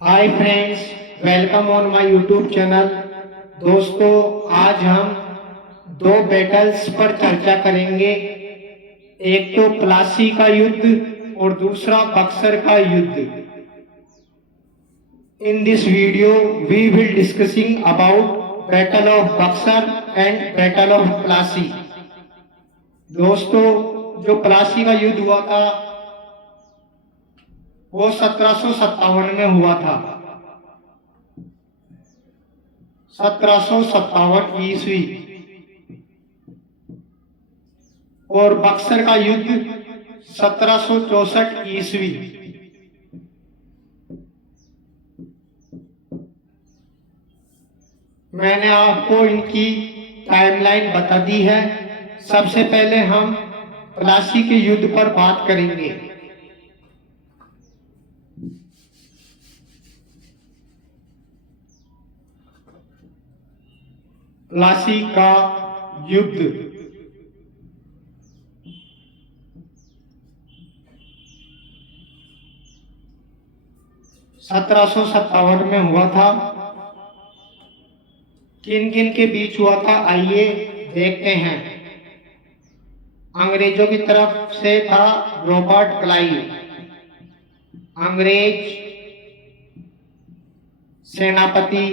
Hi friends, welcome on my YouTube channel. दोस्तों, आज हम दो बैटल्स पर चर्चा करेंगे। एक तो प्लासी का युद्ध और दूसरा बक्सर का युद्ध। In this video we will discussing about battle of Buxar and battle of Plassey. दोस्तों, जो प्लासी का युद्ध हुआ था वो 1757 में हुआ था। 1757 ईस्वी। और बक्सर का युद्ध 1764 ईस्वी। मैंने आपको इनकी टाइमलाइन बता दी है। सबसे पहले हम प्लासी के युद्ध पर बात करेंगे। प्लासी का युद्ध 1757 में हुआ था। किन किन के बीच हुआ था, आइए देखते हैं। अंग्रेजों की तरफ से था रॉबर्ट क्लाइव, अंग्रेज सेनापति।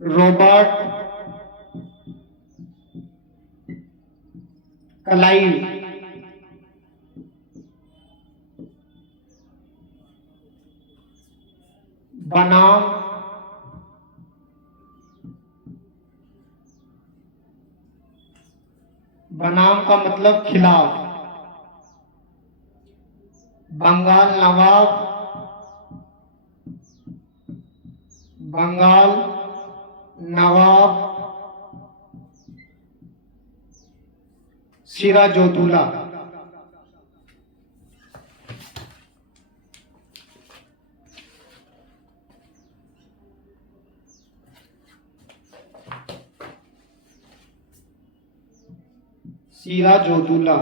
रॉबर्ट क्लाइव बनाम बनाम का मतलब खिलाफ। बंगाल नवाब सिराजुद्दौला। सिराजुद्दौला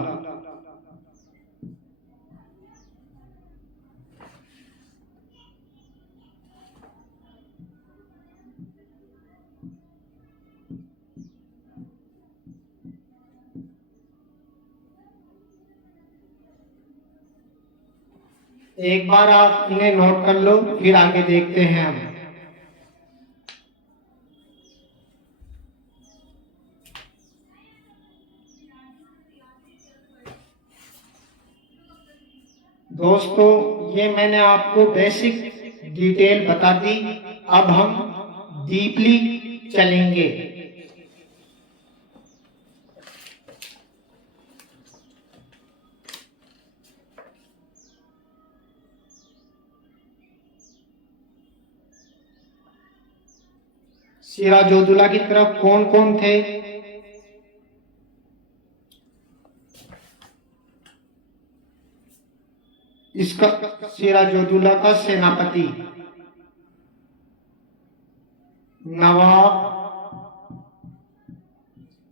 एक बार आप इन्हें नोट कर लो, फिर आगे देखते हैं हम। दोस्तों, ये मैंने आपको बेसिक डिटेल बता दी। अब हम डीपली चलेंगे। सिराजुद्दौला की तरफ कौन कौन थे? इसका सिराजुद्दौला का सेनापति नवाब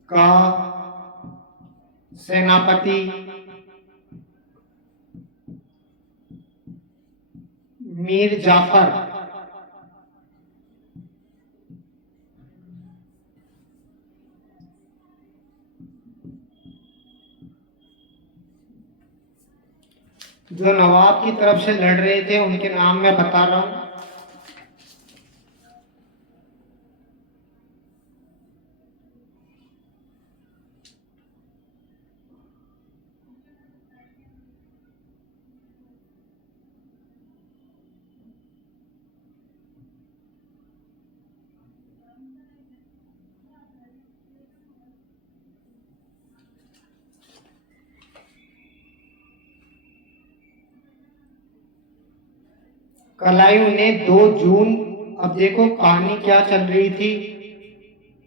का सेनापति मीर जाफर। जो नवाब की तरफ से लड़ रहे थे उनके नाम मैं बता रहा हूं। क्लाइव ने 2 जून, अब देखो कहानी क्या चल रही थी।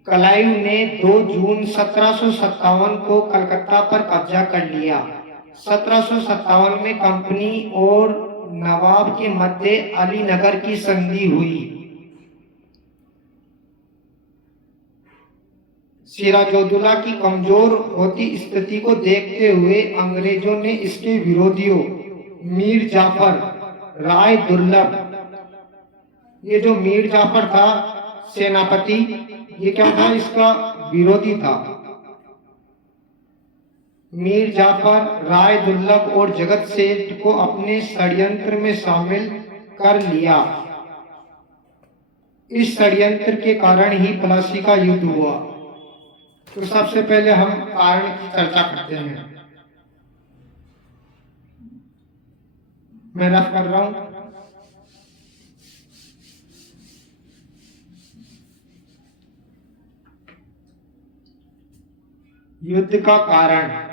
क्लाइव ने 2 जून 1757 को कलकत्ता पर कब्जा कर लिया। 1757 में कंपनी और नवाब के मध्य अलीनगर की संधि हुई। सिराजुद्दौला की कमजोर होती स्थिति को देखते हुए अंग्रेजों ने इसके विरोधियों मीर जाफर राय दुर्लभ, ये जो मीर जाफर था सेनापति, ये क्या था, इसका विरोधी था। मीर जाफर राय दुर्लभ और जगत सेठ को अपने षड्यंत्र में शामिल कर लिया। इस षड्यंत्र के कारण ही प्लासी का युद्ध हुआ। तो सबसे पहले हम कारण की चर्चा करते हैं। मैं रफ कर रहा हूं। युद्ध का कारण,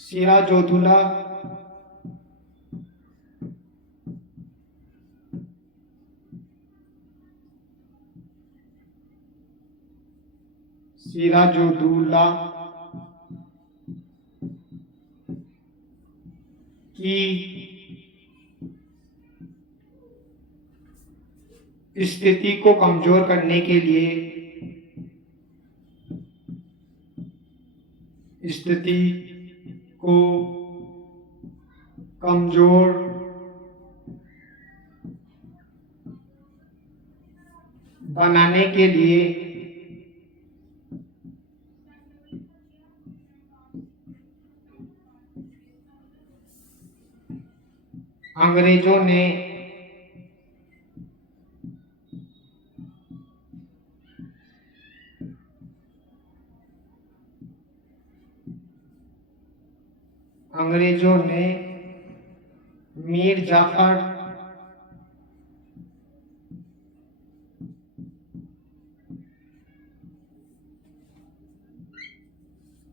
सिराजुद्दौला सिराजुद्दौला की स्थिति को कमजोर करने के लिए, स्थिति को कमजोर बनाने के लिए अंग्रेजों ने मीर जाफर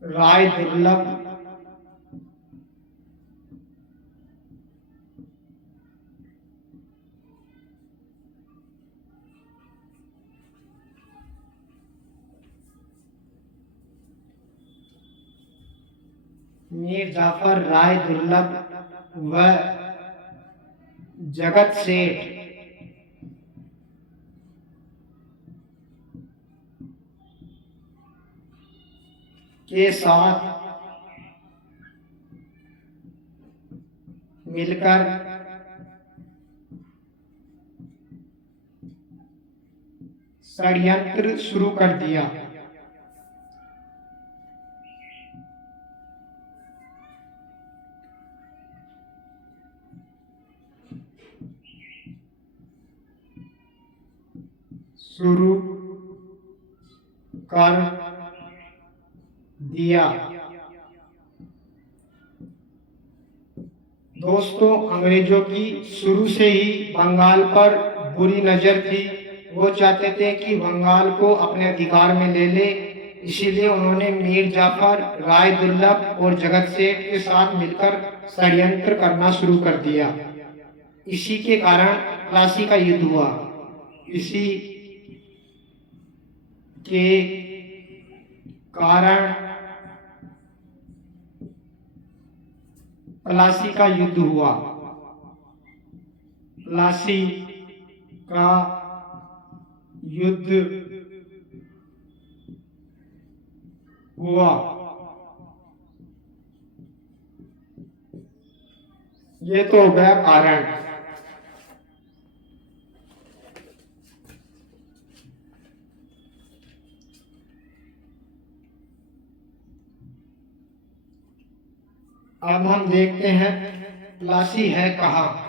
राय दुर्लभ मीर जाफर राय दुर्लभ व जगत सेठ के साथ मिलकर षड्यंत्र शुरू कर दिया। शुरू कर दिया। दोस्तों, अंग्रेजों की शुरू से ही बंगाल पर बुरी नजर थी। वो चाहते थे कि बंगाल को अपने अधिकार में ले ले, इसीलिए उन्होंने मीर जाफर राय दुर्लभ और जगत सेठ के साथ मिलकर षड्यंत्र करना शुरू कर दिया। इसी के कारण प्लासी का युद्ध हुआ। इसी के कारण प्लासी का युद्ध हुआ। प्लासी का युद्ध हुआ। ये तो हो गया कारण। अब हम देखते हैं प्लासी है कहाँ।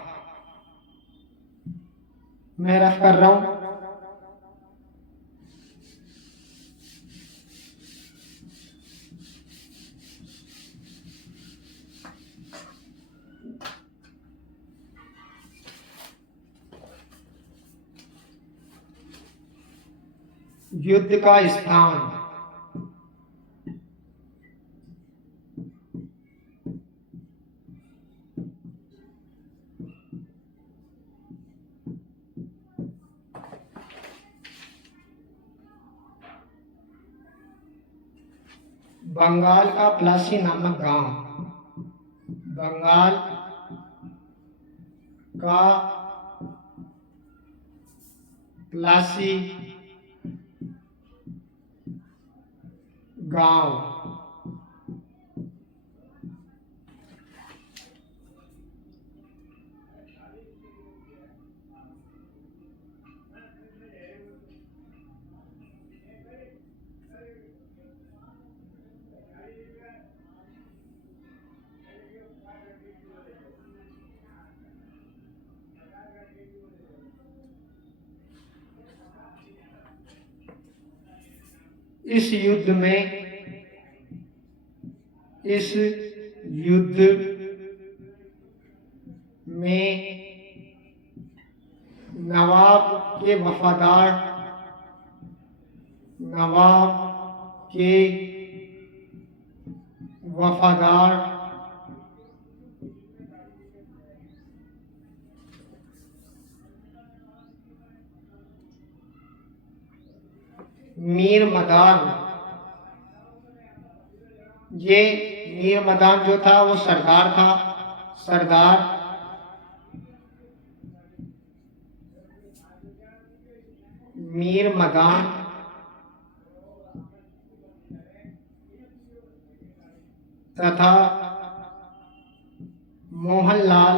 मैं रफ कर रहा हूं। युद्ध का स्थान, बंगाल का प्लासी नामक गांव, बंगाल का प्लासी गांव इस युद्ध में नवाब के वफादार मीर मदान, ये मीर मदान जो था वो सरदार था, सरदार मीर मदान तथा मोहनलाल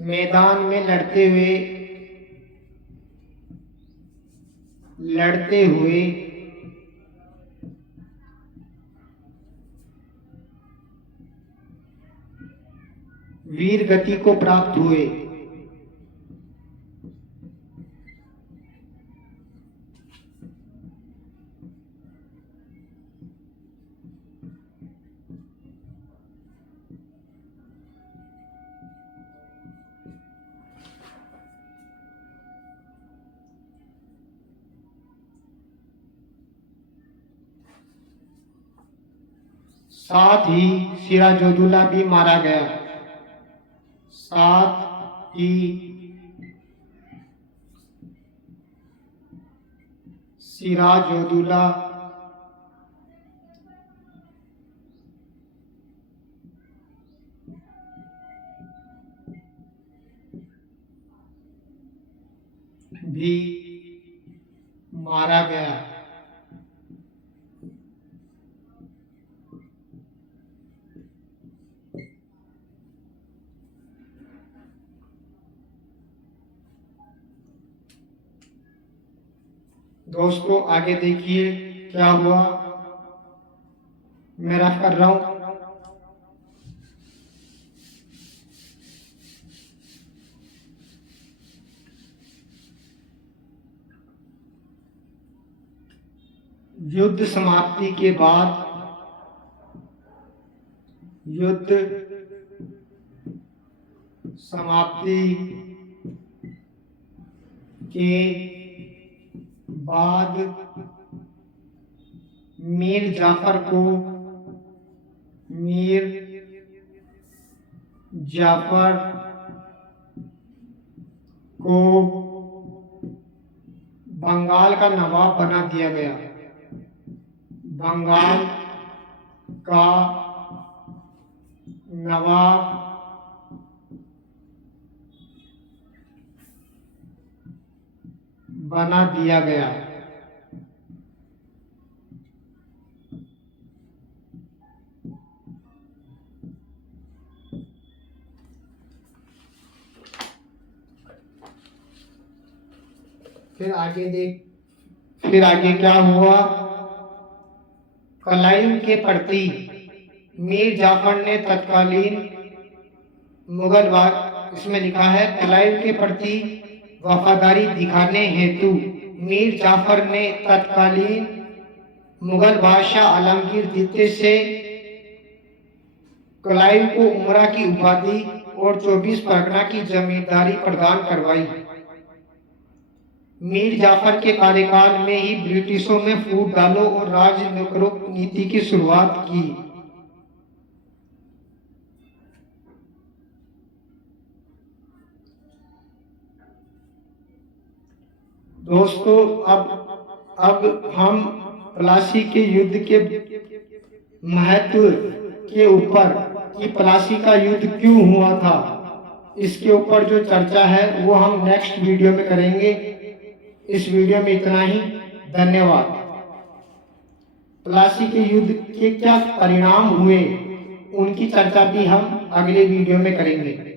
मैदान में लड़ते हुए वीर गति को प्राप्त हुए। साथ ही सिराजुद्दौला भी मारा गया, साथ ही सिराजुद्दौला भी मारा गया। दोस्तों आगे देखिए क्या हुआ, मैं रफ कर रहा हूं। युद्ध समाप्ति के बाद मीर जाफर को बंगाल का नवाब बना दिया गया, बंगाल का नवाब बना दिया गया। फिर आगे क्या हुआ, कलाइव के प्रति मीर जाफर ने तत्कालीन मुगल इसमें लिखा है, कलाइव के प्रति वफादारी दिखाने हेतु मीर जाफर ने तत्कालीन मुगल बादशाह आलमगीर द्वितीय से कलाइव को उमरा की उपाधि और 24 परगना की जमींदारी प्रदान करवाई। मीर जाफर के कार्यकाल में ही ब्रिटिशों में फूट डालो और राज नौकरों नीति की शुरुआत की। दोस्तों अब हम प्लासी के युद्ध के महत्व के ऊपर कि प्लासी का युद्ध क्यों हुआ था, इसके ऊपर जो चर्चा है वो हम नेक्स्ट वीडियो में करेंगे। इस वीडियो में इतना ही। धन्यवाद। प्लासी के युद्ध के क्या परिणाम हुए उनकी चर्चा भी हम अगले वीडियो में करेंगे।